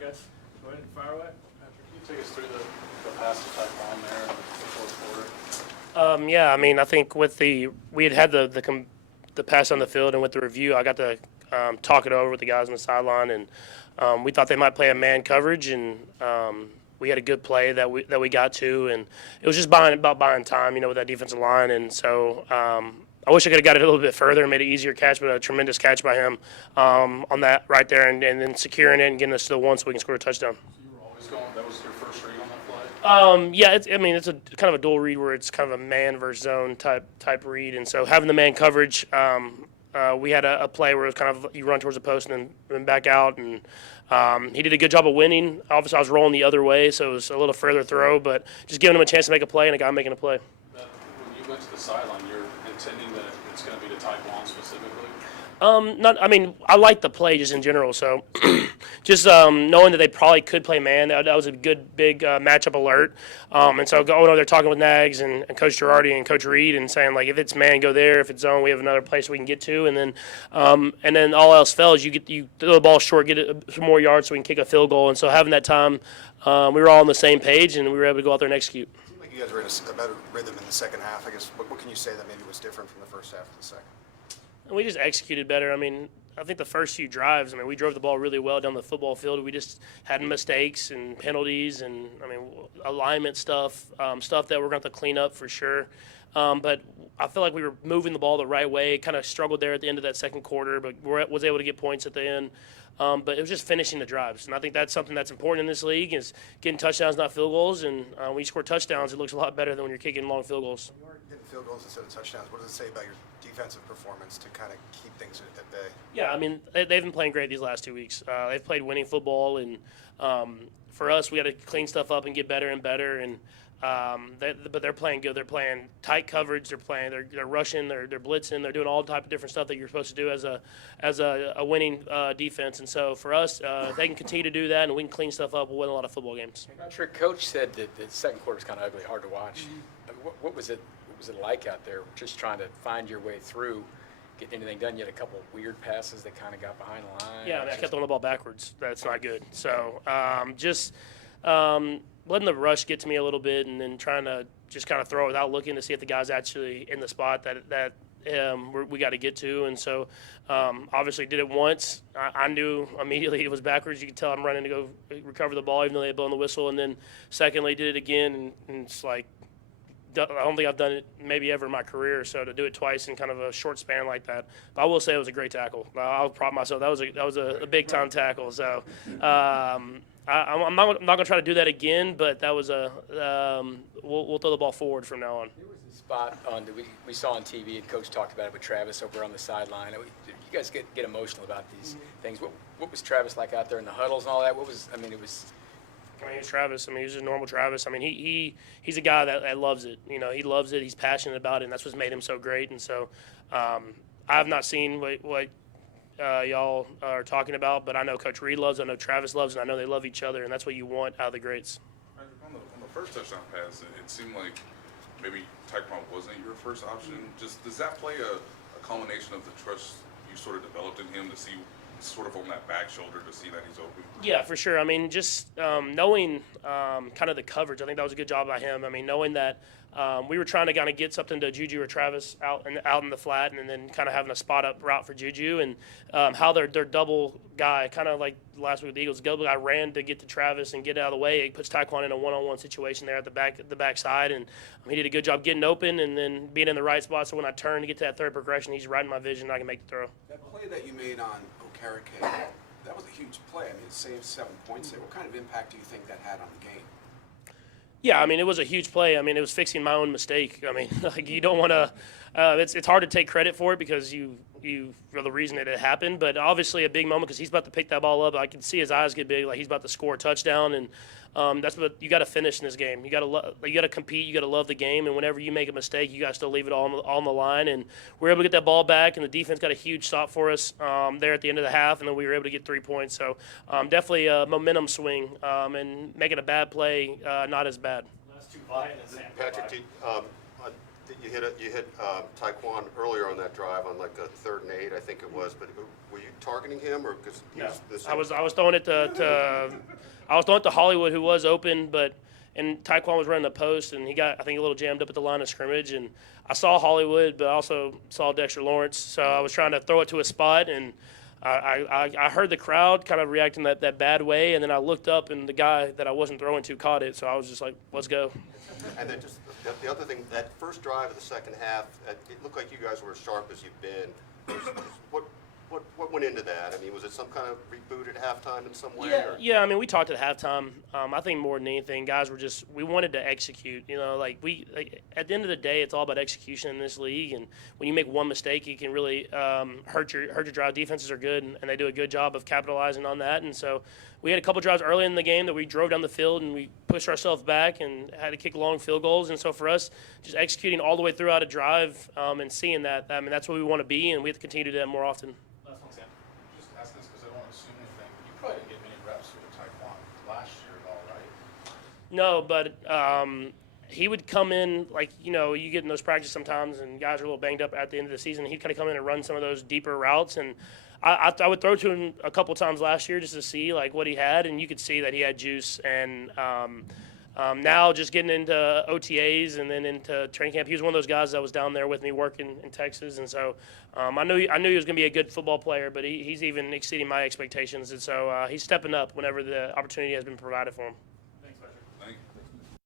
guys. Go ahead and fire away. Patrick, can you take us through the pass to Tyquan there in the fourth quarter? Yeah, I mean, I think we had the pass on the field, and with the review, I got to talk it over with the guys on the sideline, and we thought they might play a man coverage, and we had a good play that we got to, and it was just about buying time, with that defensive line, and so. I wish I could have got it a little bit further and made an easier catch, but a tremendous catch by him on that right there, and then securing it and getting us to the one so we can score a touchdown. So you were always going. That was your first read on that play. Yeah, it's a kind of a dual read where it's kind of a man versus zone type read, and so having the man coverage, we had a play where it was kind of you run towards the post and then back out, and he did a good job of winning. Obviously, I was rolling the other way, so it was a little further throw, but just giving him a chance to make a play and a guy making a play. When you went to the sideline, you're intending that it's going to be to Tyquan specifically? I like the play just in general. So, just knowing that they probably could play man, that was a good big matchup alert. And so going over there talking with Nags and Coach Girardi and Coach Reed and saying like, if it's man, go there. If it's zone, we have another place we can get to. And then all else fails, you throw the ball short, get some more yards so we can kick a field goal. And so having that time, we were all on the same page and we were able to go out there and execute. Like you guys were in a better rhythm in the second half. I guess what can you say that maybe was different from the first half to the second? And we just executed better. I think the first few drives, we drove the ball really well down the football field. We just had mistakes and penalties and, alignment stuff that we're going to have to clean up for sure. But I feel like we were moving the ball the right way. Kind of struggled there at the end of that second quarter, but was able to get points at the end. But it was just finishing the drives. And I think that's something that's important in this league is getting touchdowns, not field goals. And when you score touchdowns, it looks a lot better than when you're kicking long field goals. You are getting field goals instead of touchdowns. What does it say about your defensive performance to kind of keep things at bay? Yeah, they've been playing great these last 2 weeks. They've played winning football. And for us, we got to clean stuff up and get better and better. And but they're playing good. They're playing tight coverage. They're rushing. They're blitzing. They're doing all type of different stuff that you're supposed to do as a winning defense. And so for us, if they can continue to do that and we can clean stuff up, we'll win a lot of football games. Patrick, Coach said that the second quarter was kind of ugly, hard to watch. What was it like out there? Just trying to find your way through, getting anything done. You had a couple of weird passes that kind of got behind the line. Yeah, I kept throwing the ball backwards. That's not good. So letting the rush get to me a little bit and then trying to just kind of throw it without looking to see if the guy's actually in the spot that we got to get to. And so obviously did it once. I knew immediately it was backwards. You could tell I'm running to go recover the ball even though they had blown the whistle. And then secondly did it again, and it's like I don't think I've done it maybe ever in my career. So to do it twice in kind of a short span like that. But I will say it was a great tackle. I'll prop myself. That was a big-time tackle. So I'm not going to try to do that again, but that was we'll throw the ball forward from now on. There was a spot that we saw on TV, and Coach talked about it with Travis over on the sideline. You guys get emotional about these things. What was Travis like out there in the huddles and all that? It was. He's Travis. He's just normal Travis. He's a guy that loves it. He loves it. He's passionate about it, and that's what's made him so great. And so I have not seen what y'all are talking about, but I know Coach Reed loves it, I know Travis loves it, and I know they love each other, and that's what you want out of the greats. On the first touchdown pass, it seemed like maybe Tyquan wasn't your first option. Just does that play a culmination of the trust you sort of developed in him to see sort of on that back shoulder to see that he's open? Yeah, for sure. Just knowing kind of the coverage, I think that was a good job by him. Knowing that we were trying to kind of get something to Juju or Travis out in the flat, and then kind of having a spot up route for Juju, and how their double guy, kind of like last week with the Eagles, double guy ran to get to Travis and get out of the way. It puts Tyquan in a one-on-one situation there at the back side, and he did a good job getting open and then being in the right spot. So when I turn to get to that third progression, he's right in my vision, and I can make the throw. That play that you made on Okereke, that was a huge play. It saved 7 points there. What kind of impact do you think that had on the game? Yeah, it was a huge play. It was fixing my own mistake. You don't want to. It's hard to take credit for it because you are the reason that it happened. But obviously a big moment because he's about to pick that ball up. I can see his eyes get big, like he's about to score a touchdown. And that's what you got to finish in this game. You got to compete. You got to love the game. And whenever you make a mistake, you got to still leave it all on the line. And we were able to get that ball back, and the defense got a huge stop for us there at the end of the half, and then we were able to get 3 points. So definitely a momentum swing, and making a bad play not as bad. Last two Patrick, You hit Taekwon earlier on that drive on like a 3rd and 8, I think it was. But were you targeting him or because I was throwing it to Hollywood, who was open, and Taekwon was running the post, and he got, I think, a little jammed up at the line of scrimmage. And I saw Hollywood, but I also saw Dexter Lawrence, so I was trying to throw it to a spot, and I heard the crowd kind of reacting that bad way, and then I looked up, and the guy that I wasn't throwing to caught it, so I was just like, let's go. And then just the other thing, that first drive of the second half, it looked like you guys were as sharp as you've been. What went into that? I mean, was it some kind of reboot at halftime in some way? Yeah. I mean, we talked at halftime. I think more than anything, guys we wanted to execute. You know, at the end of the day, it's all about execution in this league. And when you make one mistake, you can really hurt your drive. Defenses are good, and they do a good job of capitalizing on that. And so we had a couple drives early in the game that we drove down the field and we pushed ourselves back and had to kick long field goals. And so for us, just executing all the way throughout a drive and seeing that, I mean, that's what we want to be, and we have to continue to do that more often. Just ask this because I don't want to assume anything. You probably didn't get many reps with Taekwon last year at all, right? No, but he would come in, like, you know, you get in those practices sometimes and guys are a little banged up at the end of the season. He'd kind of come in and run some of those deeper routes. And I would throw to him a couple times last year just to see, like, what he had. And you could see that he had juice. And now just getting into OTAs and then into training camp, he was one of those guys that was down there with me working in Texas. And so I knew he was going to be a good football player, but he's even exceeding my expectations. And so he's stepping up whenever the opportunity has been provided for him.